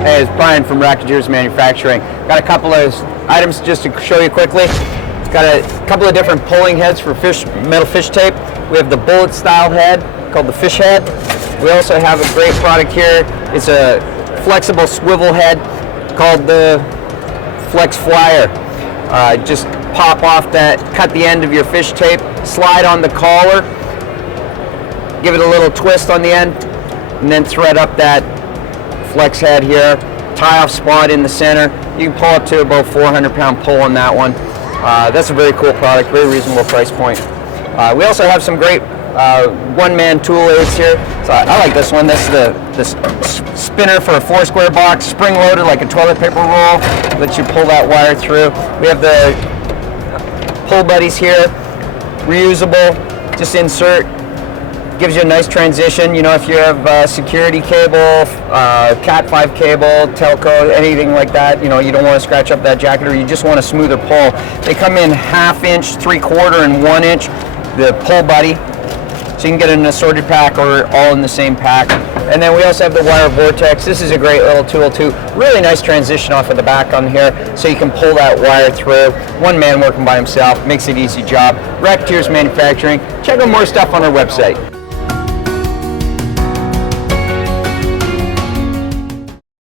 Hey, it's Brian from RackATiers Manufacturing. Got a couple of items just to show you quickly. It's got a couple of different pulling heads for metal fish tape. We have the bullet style head called the fish head. We also have a great product here. It's a flexible swivel head called the Flex Flyer. Just pop off that, cut the end of your fish tape, slide on the collar, give it a little twist on the end, and then thread up that flex head here, tie off spot in the center. You can pull up to about 400-pound pull on that one. That's a very cool product, very reasonable price point. We also have some great one-man tool aids here. So I like this one. This is the spinner for a 4-square box, spring-loaded like a toilet paper roll. Lets you pull that wire through. We have the pull buddies here, reusable. Just insert. Gives you a nice transition. You know, if you have security cable, Cat 5 cable, telco, anything like that, you know, you don't want to scratch up that jacket, or you just want a smoother pull. They come in 1/2 inch, 3/4, and 1 inch. The pull buddy, so you can get an assorted pack or all in the same pack. And then we also have the wire Vertex. This is a great little tool too. Really nice transition off of the back on here, so you can pull that wire through. One man working by himself, makes it easy job. RackATiers Manufacturing. Check out more stuff on our website.